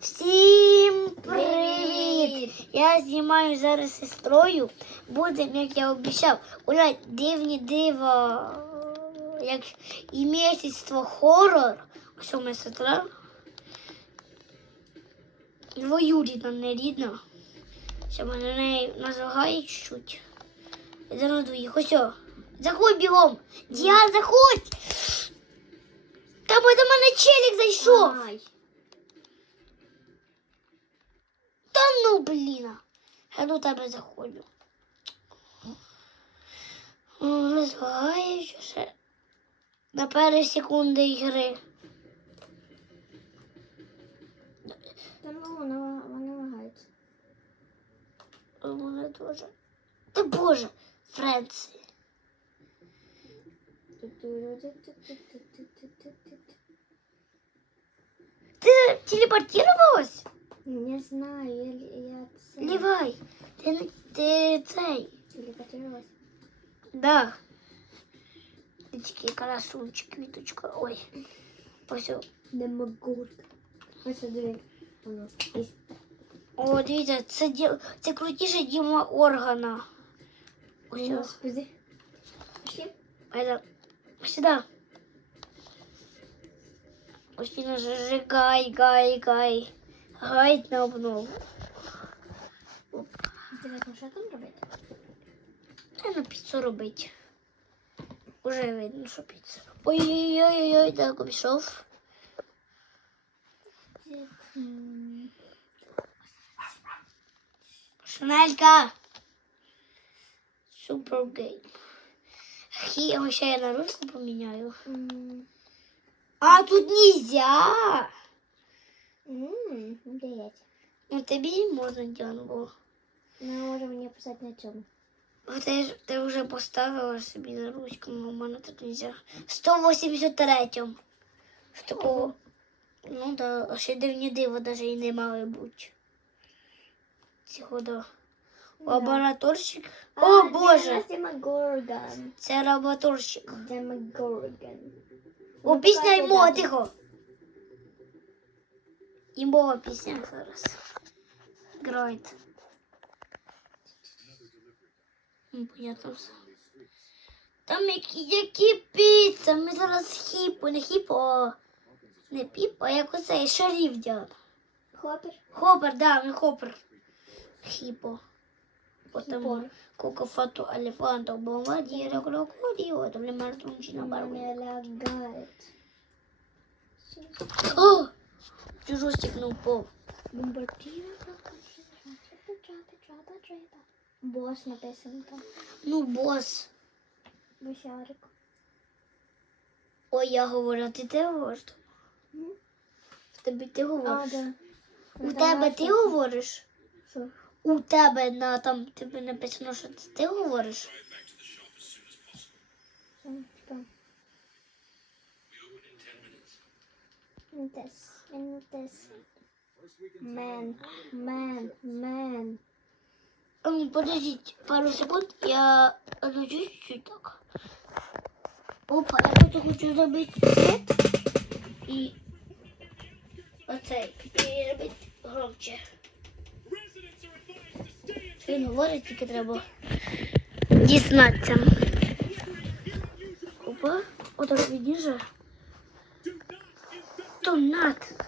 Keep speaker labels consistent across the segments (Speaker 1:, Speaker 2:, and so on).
Speaker 1: Всім привіт! Я знімаю зараз з сестрою. Будемо, як я обіцяв, гуляти дивні дива, як і місяцтво хорор. Ось у мене сестра. Двоюрідна, не рідна. Ще мене неї називає чуть-чуть. Я на двоїх. Ось. о. Заходь бігом. Діан, заходь! Там до мене челік зайшов.
Speaker 2: Ай.
Speaker 1: Та ну, блін. Я до тебе заходжу. О, Розвиваєш ще на перші секунди ігри.
Speaker 2: Та ну вона, вона лагається.
Speaker 1: У мене дуже. Та боже, Френсі. Ти телепортувалась?
Speaker 2: Не знаю, я, я це...
Speaker 1: Лівай. Ти, ти цей.
Speaker 2: Телепортировалась.
Speaker 1: Да. Такий красунчик, квіточка. Ой. Ось.
Speaker 2: Не можу. Ось диви.
Speaker 1: О, дивіться, це, ді... це крутіше Діма органа. Ось.
Speaker 2: Господи. Пошли.
Speaker 1: Это сюда. Устина зажигай, гай, гай. Гай на обнову.
Speaker 2: Інтересно, що там робити?
Speaker 1: Та на піцу робить. Уже видно, що піца. Ой-ой-ой, далеко пішов.
Speaker 2: М,
Speaker 1: Шнелька. Супер гей. Хі, ще я на ручку поміняю. А, тут нельзя.
Speaker 2: М, Дев'ять.
Speaker 1: Ну тобі можна Діана, бо
Speaker 2: Ми можемо мені писати на цьому.
Speaker 1: Бо Ти, ж- ти вже поставила собі на ручку, але в мене тут нельзя. 183-м. З такого. Ну да, а ще дивні диво навіть і не мали бути. Цього да. Лабораторщик. О Боже!
Speaker 2: Демогоргон.
Speaker 1: Це лабораторщик.
Speaker 2: Демогоргон.
Speaker 1: О, пісня ймова, тихо. Імбова пісня зараз. Грает. Ну, понятно все. Там які, які піца, ми зараз хіпо, не хіпо, а не піпо, а як оцей шарів дяд.
Speaker 2: Хопер.
Speaker 1: Хопер, да, ми хопер. Хіпо. Потім
Speaker 2: Хіпо.
Speaker 1: кокофату алефанту, бомбардіра, крокодіо, там не мартунчина барбі.
Speaker 2: Не лагает.
Speaker 1: О! Чужо стікнув пов.
Speaker 2: Бомбардира. Босс написано там.
Speaker 1: Ну, бос.
Speaker 2: Висярик.
Speaker 1: Ой, я говорю, а ти говориш?
Speaker 2: М?
Speaker 1: В тебе ти
Speaker 2: А, да.
Speaker 1: У тебе ти говориш?
Speaker 2: Що?
Speaker 1: У тебе на там тобі написано, що це ти говориш.
Speaker 2: Що? Що? Інтес. Інтес. Мен. Мен.
Speaker 1: Подождіть пару секунд, я отлучу чуть-чуть так. Опа, я просто хочу зробити світ і оцей. І робити громче. Він говорить, тільки треба дізнатися. Опа, отак відніже. Тонат.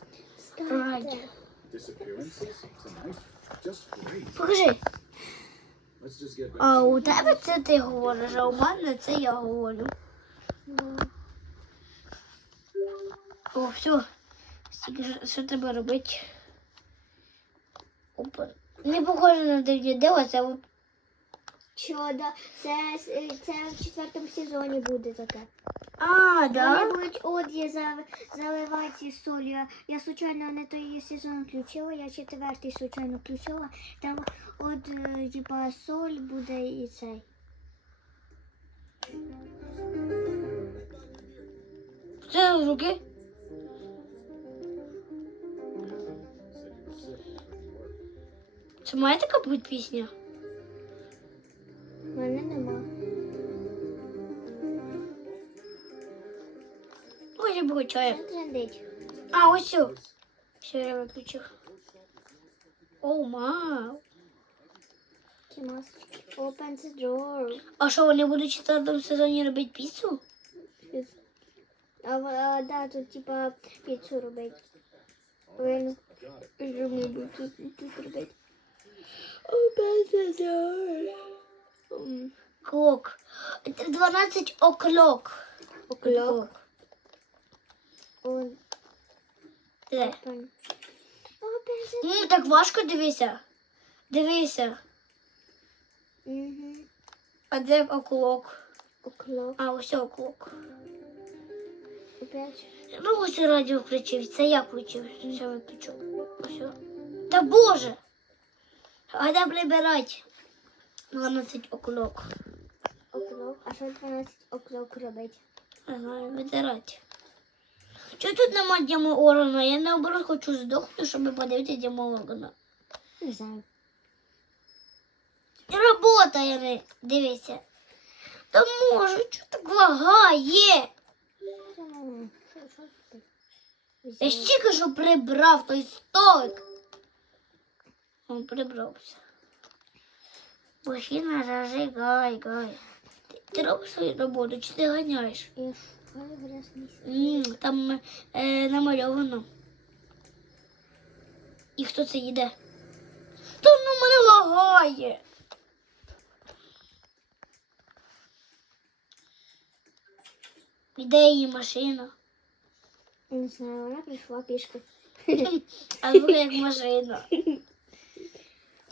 Speaker 1: Покажи. А у тебе це ти говориш, а у мене це я говорю. О, все. Стільки що треба робити? Опа. Не похоже на дивні дива, це от-
Speaker 2: Чудо. Це, це в четвертому сезоні буде таке.
Speaker 1: А,
Speaker 2: Вони будуть зав- заливати солью. Я случайно не той сезон включила, я четвертий случайно включила. Там от е, типа соль буде і цей.
Speaker 1: Це руки. Це має така бути пісня?
Speaker 2: Трендить?
Speaker 1: А, ось все. Я виключив. О, мау.
Speaker 2: Open the door.
Speaker 1: А що вони будуть в четвертому сезоні робити піцу?
Speaker 2: А, а да, тут типа піцу робить. Він жирний будуть тут, тут робити. Open the door.
Speaker 1: Клок. 12 оклок.
Speaker 2: Оклок. Open. Open
Speaker 1: Ну, так важко дивися. Дивися.
Speaker 2: Угу.
Speaker 1: А де оклок?
Speaker 2: Оклок.
Speaker 1: А, ось оклок.
Speaker 2: Опять.
Speaker 1: Ну, ось радіо включив. Це я включив. Все виключив. Ось. Та боже! А де прибирати? 12 оклок.
Speaker 2: Оклок. А що 12 оклок робить?
Speaker 1: Не знаю, витирати. Чого тут нема діма органа? Я наоборот хочу здохнути, щоб подивитися діма органа.
Speaker 2: Не знаю.
Speaker 1: Не дивися. Та може, що так лагає? Я ж тільки що прибрав той столик. Он прибрався. Мужчина, зажигай, гай. Ти, ти робиш свою роботу, чи ти ганяєш?
Speaker 2: Слід.
Speaker 1: Там е, намальовано. І хто це їде? Та ну мене лагає. Іде її машина.
Speaker 2: Не знаю, вона прийшла пішки.
Speaker 1: А звук як машина.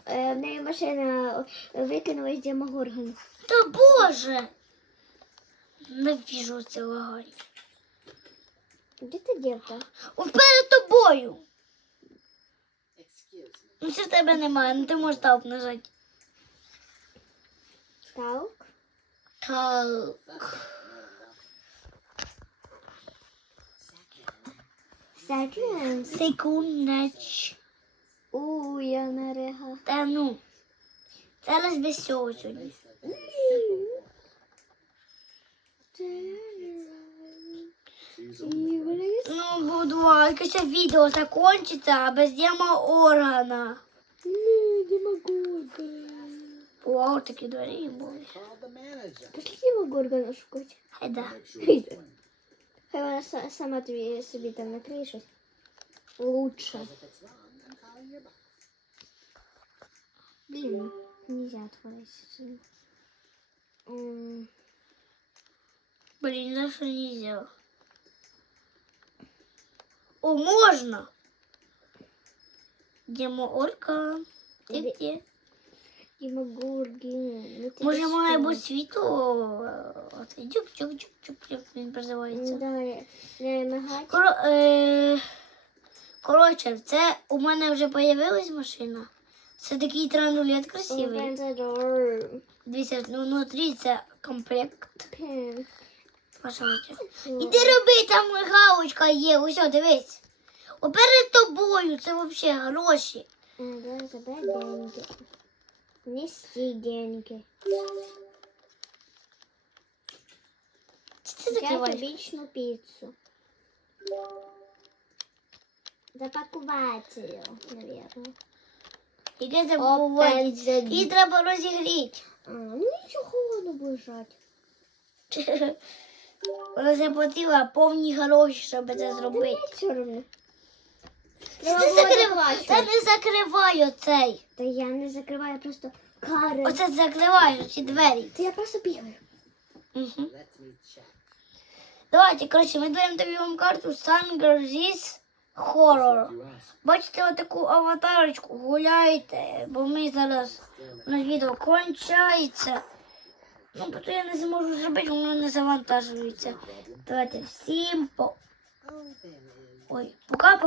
Speaker 2: Е, В неї машина викинула з Демогоргана.
Speaker 1: Та боже! Навіжу це лагання.
Speaker 2: Де ти дівка?
Speaker 1: О, перед тобою. Ну це в тебе немає, ну ти можеш так нажати.
Speaker 2: Талк?
Speaker 1: Так.
Speaker 2: Секонд.
Speaker 1: Секундач.
Speaker 2: У, я нарега.
Speaker 1: Та ну. Зараз без цього сьогодні. Ну, буду, якесь відео закончиться, а без діма органа.
Speaker 2: Не, Демогорган.
Speaker 1: Вау, такі двері були.
Speaker 3: Manager.
Speaker 2: Пошли Демогоргана шукати.
Speaker 3: Make sure.
Speaker 2: Хай вона сама тобі собі там накриє щось. Лучше.
Speaker 3: If it's wrong,
Speaker 2: Блин,
Speaker 1: що нельзя? О, можна. Дімо орка. Ти
Speaker 2: Де?
Speaker 1: де?
Speaker 2: Демогорган. Ну ти
Speaker 1: Може, має бути світло? е, Оце Чук-чук-чук-чук, як він призивається.
Speaker 2: Да, не мигать.
Speaker 1: Коро- е, Коротше, це у мене вже появилась машина. Це такий транулет красивий. Дивіться, ну внутрі це комплект.
Speaker 2: Pen.
Speaker 1: Очі. Іди роби, там галочка є, ось о, дивись. О, перед тобою, це взагалі гроші.
Speaker 2: Надо забрать деньги. Нести деньги.
Speaker 1: Чи ти
Speaker 2: Взять
Speaker 1: закриваєш?
Speaker 2: обычную пиццу. Запаковать ее, наверное. Open
Speaker 1: буває?
Speaker 2: the
Speaker 1: Її треба розігріти.
Speaker 2: А, ну ничего, холодно будет жать.
Speaker 1: Вона заплатила повні гроші, щоб це зробити.
Speaker 2: Все
Speaker 1: Та не закривай оцей.
Speaker 2: Та я не закриваю, просто кари.
Speaker 1: Оце закриваєш ці двері.
Speaker 2: Та я просто бігаю.
Speaker 1: Угу. Давайте, коротше, ми даємо тобі вам карту Sangers Horror. Бачите отаку аватарочку, гуляйте, бо ми зараз на відео кончається. Ну, бо то я не зможу зробити, воно не завантажується. Давайте всім по. Ой, пока,